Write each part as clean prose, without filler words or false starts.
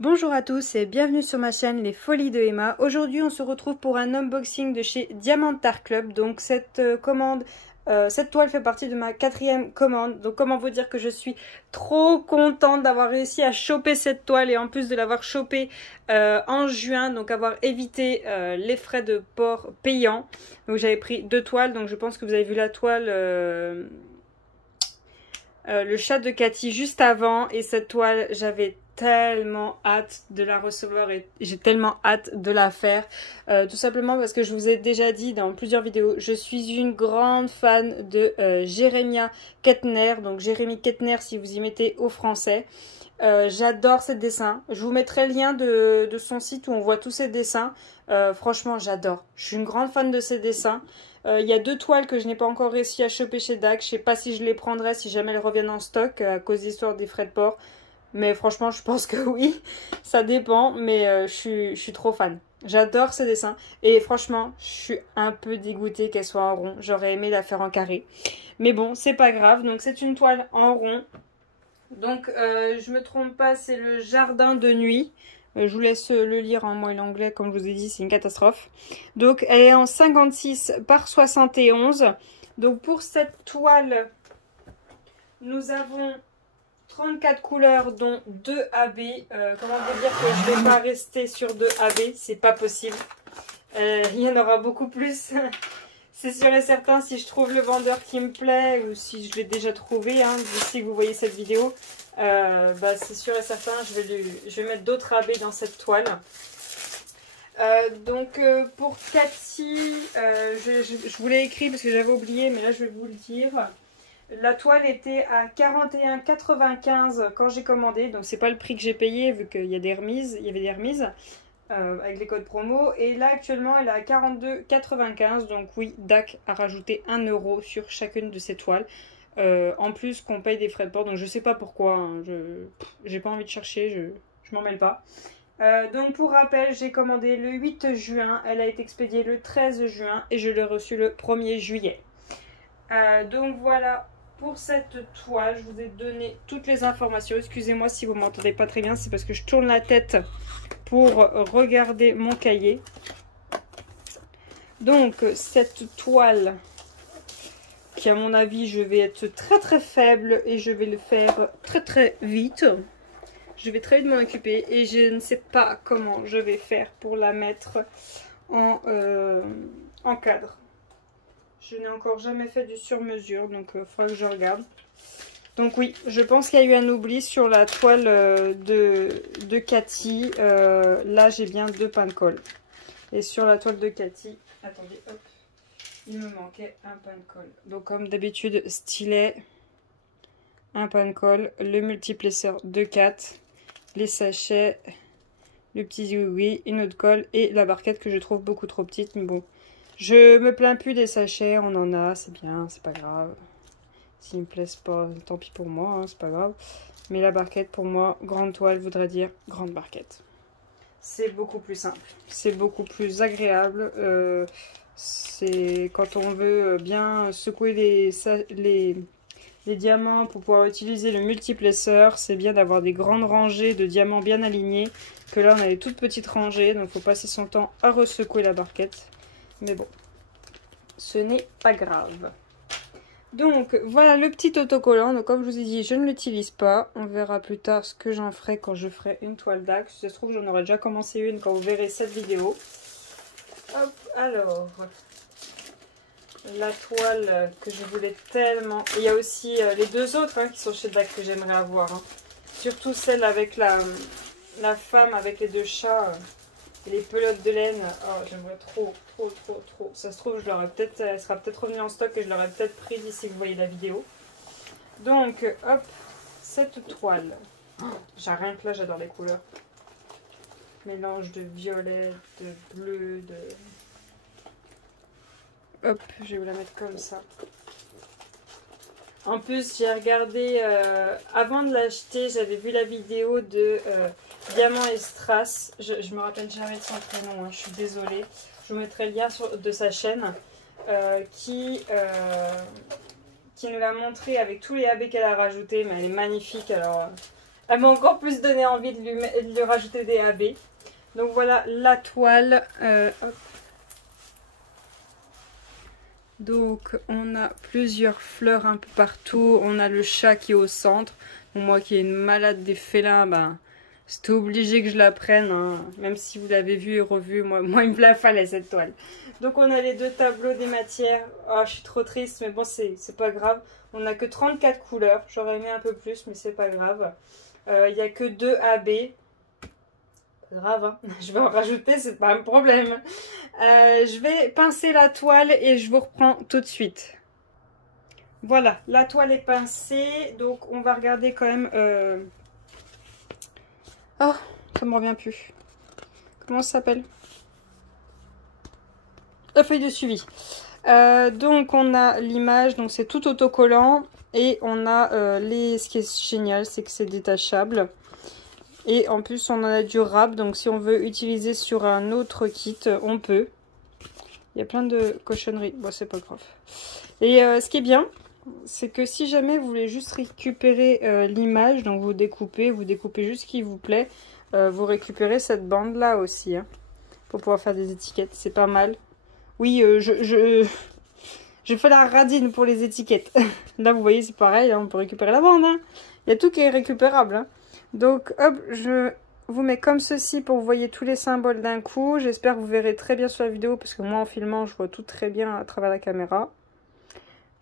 Bonjour à tous et bienvenue sur ma chaîne Les Folies de Emma. Aujourd'hui on se retrouve pour un unboxing de chez Diamant Art Club. Donc cette cette toile fait partie de ma 4e commande. Donc comment vous dire que je suis trop contente d'avoir réussi à choper cette toile et en plus de l'avoir chopée en juin. Donc avoir évité les frais de port payants. Donc j'avais pris 2 toiles, donc je pense que vous avez vu la toile... le chat de Cathy juste avant, et cette toile j'avais tellement hâte de la recevoir et j'ai tellement hâte de la faire, tout simplement parce que je vous ai déjà dit dans plusieurs vidéos, je suis une grande fan de Jérémia Kettner, donc Jérémy Kettner si vous y mettez au français. J'adore ses dessins, je vous mettrai le lien de son site où on voit tous ses dessins. Franchement j'adore, je suis une grande fan de ses dessins. Il y a 2 toiles que je n'ai pas encore réussi à choper chez DAC. Je sais pas si je les prendrai si jamais elles reviennent en stock à cause d'histoire des frais de port. Mais franchement, je pense que oui. Ça dépend, mais je suis trop fan. J'adore ces dessins. Et franchement, je suis un peu dégoûtée qu'elle soit en rond. J'aurais aimé la faire en carré. Mais bon, c'est pas grave. Donc c'est une toile en rond. Donc je me trompe pas, c'est le jardin de nuit. Je vous laisse le lire en moi et l'anglais, comme je vous ai dit, c'est une catastrophe. Donc, elle est en 56 par 71. Donc, pour cette toile, nous avons 34 couleurs, dont 2 AB. Comment vous dire que je ne vais pas rester sur 2 AB, c'est pas possible. Il y en aura beaucoup plus. C'est sûr et certain, si je trouve le vendeur qui me plaît, ou si je l'ai déjà trouvé, hein, d'ici que vous voyez cette vidéo, c'est sûr et certain, je vais mettre d'autres AB dans cette toile. Pour Cathy, je vous l'ai écrit parce que j'avais oublié, mais là je vais vous le dire. La toile était à 41,95 quand j'ai commandé, donc c'est pas le prix que j'ai payé vu qu'il y a des remises, il y avait des remises avec les codes promo. Et là actuellement elle est à 42,95, donc oui, DAC a rajouté 1 € sur chacune de ces toiles. En plus qu'on paye des frais de port, donc je sais pas pourquoi, hein, j'ai pas envie de chercher, je m'en mêle pas. Donc pour rappel, j'ai commandé le 8 juin, elle a été expédiée le 13 juin et je l'ai reçue le 1er juillet. Donc voilà pour cette toile, je vous ai donné toutes les informations. Excusez-moi si vous m'entendez pas très bien, c'est parce que je tourne la tête pour regarder mon cahier. Donc cette toile, qui à mon avis je vais être très faible et je vais le faire très vite. Je vais très vite m'en occuper et je ne sais pas comment je vais faire pour la mettre en cadre. Je n'ai encore jamais fait du sur-mesure, donc il faudra que je regarde. Donc oui, je pense qu'il y a eu un oubli sur la toile de Cathy. Là j'ai bien 2 pains de colle. Et sur la toile de Cathy, attendez, hop. Il me manquait un pain de colle. Donc comme d'habitude, stylet, un pain de colle, le multiplesseur de 4, les sachets, le petit zigouigui, une autre colle et la barquette que je trouve beaucoup trop petite. Mais bon, je me plains plus des sachets, on en a, c'est bien, c'est pas grave. S'ils me plaisent pas, tant pis pour moi, hein, c'est pas grave. Mais la barquette pour moi, grande toile voudrait dire grande barquette. C'est beaucoup plus simple, c'est beaucoup plus agréable. C'est quand on veut bien secouer les diamants pour pouvoir utiliser le multiplesseur, c'est bien d'avoir des grandes rangées de diamants bien alignés, que là on a des toutes petites rangées, donc il faut passer son temps à resecouer la barquette. Mais bon, ce n'est pas grave. Donc voilà le petit autocollant. Donc comme je vous ai dit, je ne l'utilise pas. On verra plus tard ce que j'en ferai quand je ferai une toile DAC. Si ça se trouve, j'en aurai déjà commencé une quand vous verrez cette vidéo. Hop, alors la toile que je voulais tellement. Il y a aussi les 2 autres qui sont chez DAC que j'aimerais avoir. Hein. Surtout celle avec la femme avec les 2 chats et les pelotes de laine. Oh, j'aimerais trop. Ça se trouve, elle sera peut-être revenue en stock et je l'aurais peut-être pris d'ici que vous voyez la vidéo. Donc, hop, cette toile. Oh, rien que là, j'adore les couleurs. Mélange de violet, de bleu, Hop, je vais vous la mettre comme ça. En plus, j'ai regardé, avant de l'acheter, j'avais vu la vidéo de Diamant et Strass. Je me rappelle jamais de son prénom, hein, je suis désolée. Je vous mettrai le lien de sa chaîne qui nous l'a montré avec tous les AB qu'elle a rajoutés. Mais elle est magnifique. Alors, Elle m'a encore plus donné envie de lui rajouter des AB. Donc voilà la toile. Hop. Donc on a plusieurs fleurs un peu partout. On a le chat qui est au centre. Bon, moi qui est une malade des félins, ben, c'était obligé que je la prenne. Hein. Même si vous l'avez vu et revu, moi il me la fallait cette toile. Donc on a les deux tableaux des matières. Oh, je suis trop triste, mais bon c'est pas grave. On n'a que 34 couleurs. J'aurais aimé un peu plus, mais c'est pas grave. Il n'y a que 2 AB. Grave, hein. Je vais en rajouter, c'est pas un problème. Je vais pincer la toile et je vous reprends tout de suite. Voilà, la toile est pincée, donc on va regarder quand même... Oh, ça me revient plus. Comment ça s'appelle? La feuille de suivi. Donc on a l'image, donc c'est tout autocollant. Et on a ce qui est génial, c'est que c'est détachable. Et en plus, on en a du râpe. Donc, si on veut utiliser sur un autre kit, on peut. Il y a plein de cochonneries. Bon, c'est pas grave. Et ce qui est bien, c'est que si jamais vous voulez juste récupérer l'image, donc vous découpez juste ce qui vous plaît, vous récupérez cette bande-là aussi. Hein, pour pouvoir faire des étiquettes. C'est pas mal. Oui, je fais la radine pour les étiquettes. Là, vous voyez, c'est pareil. Hein, on peut récupérer la bande. Hein. Il y a tout qui est récupérable. Hein. Donc hop, je vous mets comme ceci pour que vous voyez tous les symboles d'un coup. J'espère que vous verrez très bien sur la vidéo parce que moi en filmant je vois tout très bien à travers la caméra.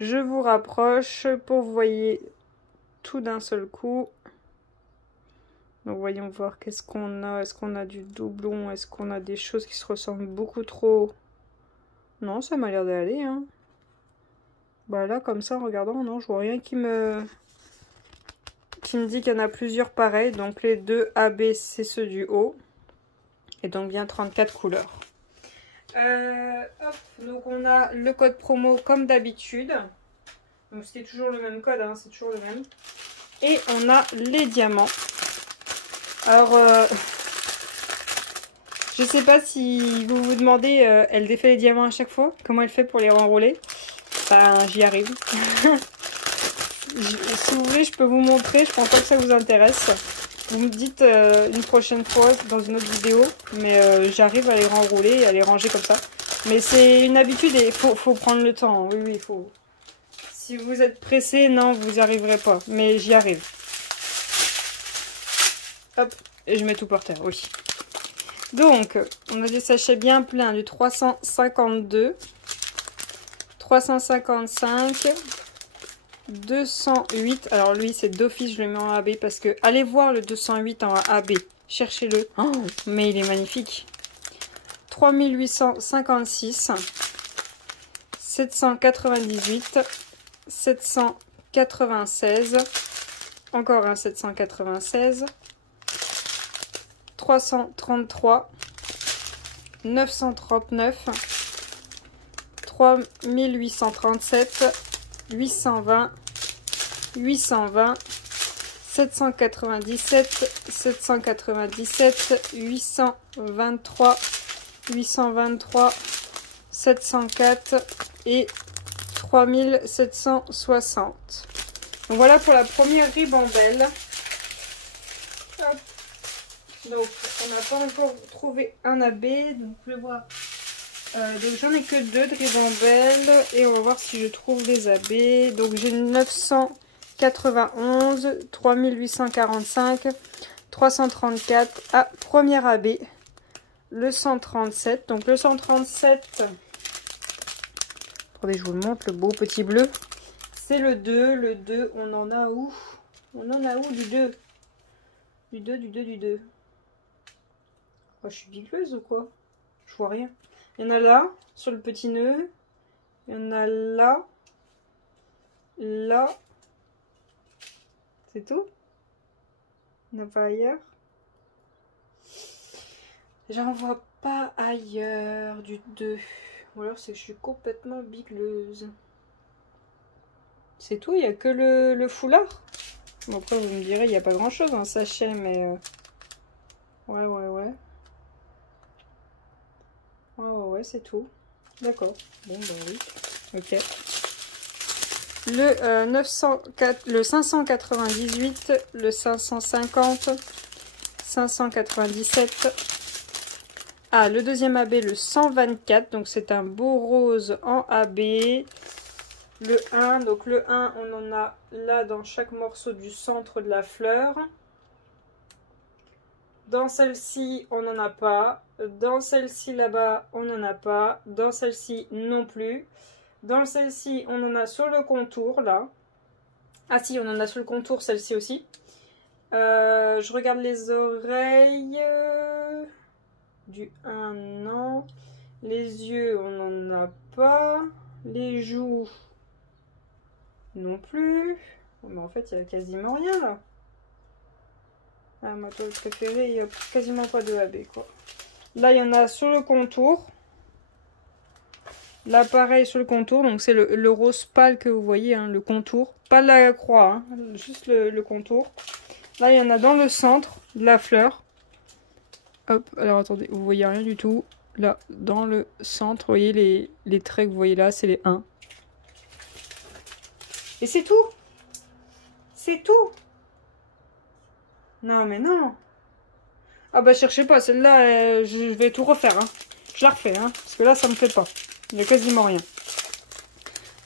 Je vous rapproche pour que vous voyez tout d'un seul coup. Donc voyons voir qu'est-ce qu'on a. Est-ce qu'on a du doublon? Est-ce qu'on a des choses qui se ressemblent beaucoup trop? Non, ça m'a l'air d'aller. Hein. Bah là comme ça en regardant, non, je vois rien qui me dit qu'il y en a plusieurs pareils. Donc les deux AB c'est ceux du haut. Et donc bien 34 couleurs. Hop, donc on a le code promo comme d'habitude. Donc c'est toujours le même code, hein, c'est toujours le même. Et on a les diamants. Alors je sais pas si vous vous demandez, elle défait les diamants à chaque fois. Comment elle fait pour les renrouler? Ben j'y arrive. Si vous voulez, je peux vous montrer. Je pense pas que ça vous intéresse. Vous me dites une prochaine fois dans une autre vidéo. Mais j'arrive à les renrouler et à les ranger comme ça. Mais c'est une habitude et il faut prendre le temps. Oui, il faut. Si vous êtes pressé, non, vous n'y arriverez pas. Mais j'y arrive. Hop, et je mets tout par terre, oui. Donc, on a des sachets bien pleins du 352, 355... 208, alors lui c'est d'office, je le mets en AB parce que allez voir le 208 en AB, cherchez-le, oh, mais il est magnifique. 3856, 798, 796, encore un 796, 333, 939, 3837, 820, 820, 797, 797, 823, 823, 704 et 3760. Donc voilà pour la première ribambelle. Hop. Donc on n'a pas encore trouvé un AB, donc je vais voir. Donc j'en ai que 2 de ribambelle et on va voir si je trouve les AB. Donc j'ai 991, 3845, 334. Ah, premier AB, le 137. Donc le 137, attendez je vous le montre, le beau petit bleu. C'est le 2, le 2, on en a où? On en a où du 2? Du 2, du 2, du 2. Oh, je suis bigleuse ou quoi? Je vois rien. Il y en a là, sur le petit nœud. Il y en a là. Là. C'est tout? Il n'y en a pas ailleurs? J'en vois pas ailleurs du 2. Ou alors c'est que je suis complètement bigleuse. C'est tout? Il n'y a que le foulard? Bon, après vous me direz, il n'y a pas grand chose dans le sachet, mais... Ouais. Ouais, c'est tout. D'accord. Bon, bah oui. Ok. le 598, le 550, 597. Ah, le deuxième AB, le 124. Donc, c'est un beau rose en AB. Le 1. Donc, le 1, on en a là dans chaque morceau du centre de la fleur. Dans celle-ci, on n'en a pas. Dans celle-ci, là-bas, on n'en a pas. Dans celle-ci, non plus. Dans celle-ci, on en a sur le contour, là. Ah si, on en a sur le contour, celle-ci aussi. Je regarde les oreilles. Du 1, non. Les yeux, on n'en a pas. Les joues, non plus. Oh, mais en fait, il n'y a quasiment rien, là. Ah, ma toile préférée, il n'y a quasiment pas de AB, quoi. Là, il y en a sur le contour. Là, pareil sur le contour. Donc, c'est le rose pâle que vous voyez, hein, le contour. Pas la croix, hein, juste le contour. Là, il y en a dans le centre de la fleur. Hop, alors attendez, vous voyez rien du tout. Là, dans le centre, vous voyez les traits que vous voyez là, c'est les 1. Et c'est tout. C'est tout. Non, mais non. Ah bah cherchez pas, celle-là, je vais tout refaire. Hein. Je la refais, hein, parce que là, ça me plaît pas. Il n'y a quasiment rien.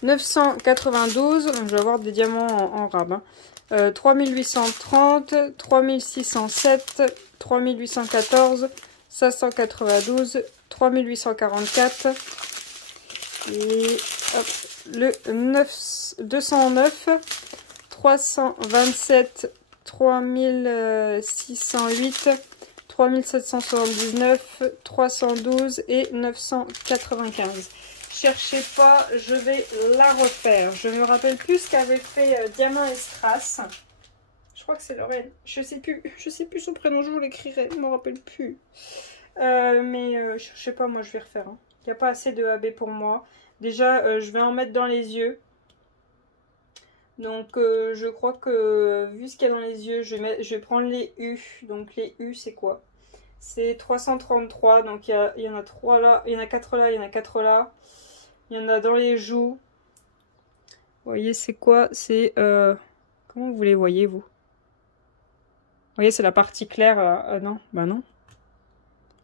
992, donc je vais avoir des diamants en rab. Hein. 3830, 3607, 3814, 592, 3844. Et hop, le 209, 327, 3608, 3779, 312 et 995. Cherchez pas, je vais la refaire. Je me rappelle plus ce qu'avait fait Diamant et Strass. Je crois que c'est Lorraine. Je sais plus son prénom, je vous l'écrirai, je ne me rappelle plus. Cherchez pas, moi je vais refaire. Hein. Il n'y a pas assez de AB pour moi. Déjà, je vais en mettre dans les yeux. Donc je crois que vu ce qu'il y a dans les yeux, je vais prendre les U. Donc les U c'est quoi? C'est 333, donc il y en a 3 là, il y en a 4 là, il y en a 4 là. Il y en a dans les joues. Vous voyez c'est quoi? C'est... comment vous les voyez vous? Vous voyez c'est la partie claire là. Non, bah non.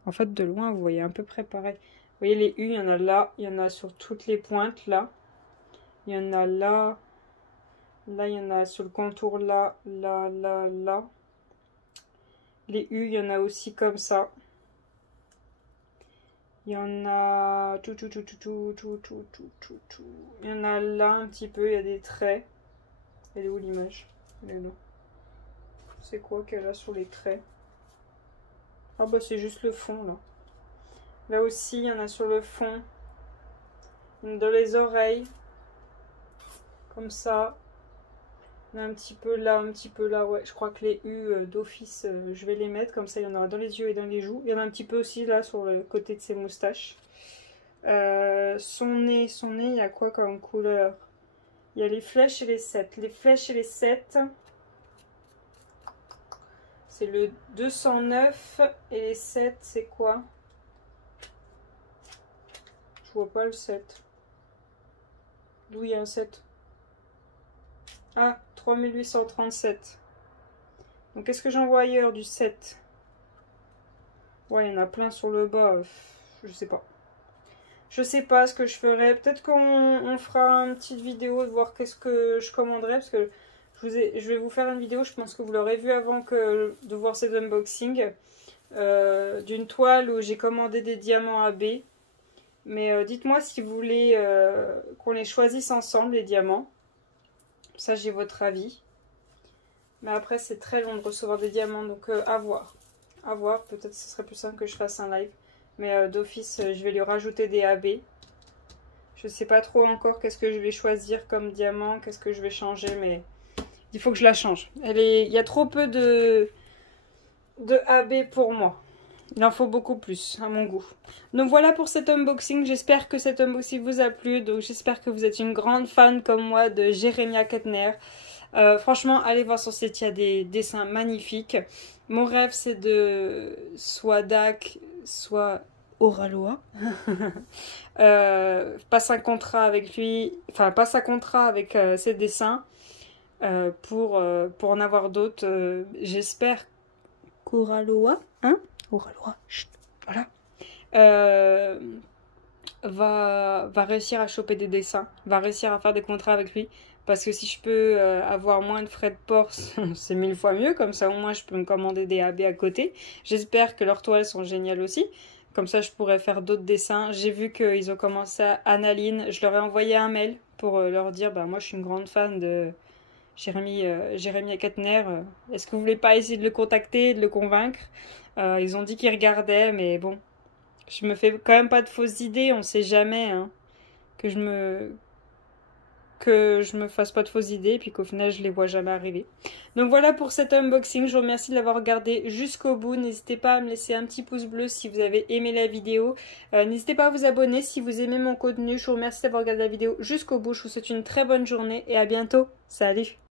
En fait de loin vous voyez à peu près pareil. Vous voyez les U, il y en a là, il y en a sur toutes les pointes là. Il y en a là. Là, il y en a sur le contour, là, là, là, là. Les U, il y en a aussi comme ça. Il y en a... Il y en a là un petit peu, il y a des traits. Elle est où l'image? Elle est là. C'est quoi qu'elle a sur les traits? Ah bah c'est juste le fond, là. Là aussi, il y en a sur le fond. Dans les oreilles. Comme ça. Un petit peu là, ouais. Je crois que les U d'office, je vais les mettre. Comme ça, il y en aura dans les yeux et dans les joues. Il y en a un petit peu aussi là sur le côté de ses moustaches. Son nez, il y a quoi comme couleur? Il y a les flèches et les 7. Les flèches et les 7, c'est le 209. Et les 7, c'est quoi? Je vois pas le 7. D'où il y a un 7? Ah, 3837. Donc, est-ce que j'en vois ailleurs du 7? Ouais, il y en a plein sur le bas. Je sais pas. Je sais pas ce que je ferai. Peut-être qu'on fera une petite vidéo de voir qu'est-ce que je commanderai. Parce que je vais vous faire une vidéo. Je pense que vous l'aurez vu avant de voir cet unboxing. D'une toile où j'ai commandé des diamants AB. Mais dites-moi si vous voulez qu'on les choisisse ensemble, les diamants. Ça, j'ai votre avis. Mais après, c'est très long de recevoir des diamants, donc à voir. À voir, peut-être ce serait plus simple que je fasse un live. Mais d'office, je vais lui rajouter des AB. Je sais pas trop encore qu'est-ce que je vais choisir comme diamant, qu'est-ce que je vais changer, mais il faut que je la change. Il y a trop peu de AB pour moi. Il en faut beaucoup plus, à mon goût. Donc voilà pour cet unboxing. J'espère que cet unboxing vous a plu. Donc j'espère que vous êtes une grande fan comme moi de Jeremiah Kettner. Franchement, allez voir son site, il y a des dessins magnifiques. Mon rêve, c'est de soit DAC, soit Oraloa. Passe un contrat avec lui, enfin passe un contrat avec ses dessins pour en avoir d'autres. J'espère qu'Oraloa, hein, Oraloa, chut, voilà, va réussir à choper des dessins, va réussir à faire des contrats avec lui. Parce que si je peux avoir moins de frais de port, c'est 1000 fois mieux. Comme ça, au moins, je peux me commander des AB à côté. J'espère que leurs toiles sont géniales aussi. Comme ça, je pourrais faire d'autres dessins. J'ai vu qu'ils ont commencé à Analine. Je leur ai envoyé un mail pour leur dire, bah moi, je suis une grande fan de Jérémy Akatner. Est-ce que vous voulez pas essayer de le contacter, de le convaincre? Ils ont dit qu'ils regardaient, mais bon, je me fais quand même pas de fausses idées. On sait jamais, hein, que je me fasse pas de fausses idées et puis qu'au final je les vois jamais arriver. Donc voilà pour cet unboxing, je vous remercie de l'avoir regardé jusqu'au bout. N'hésitez pas à me laisser un petit pouce bleu si vous avez aimé la vidéo. N'hésitez pas à vous abonner si vous aimez mon contenu. Je vous remercie d'avoir regardé la vidéo jusqu'au bout. Je vous souhaite une très bonne journée et à bientôt. Salut!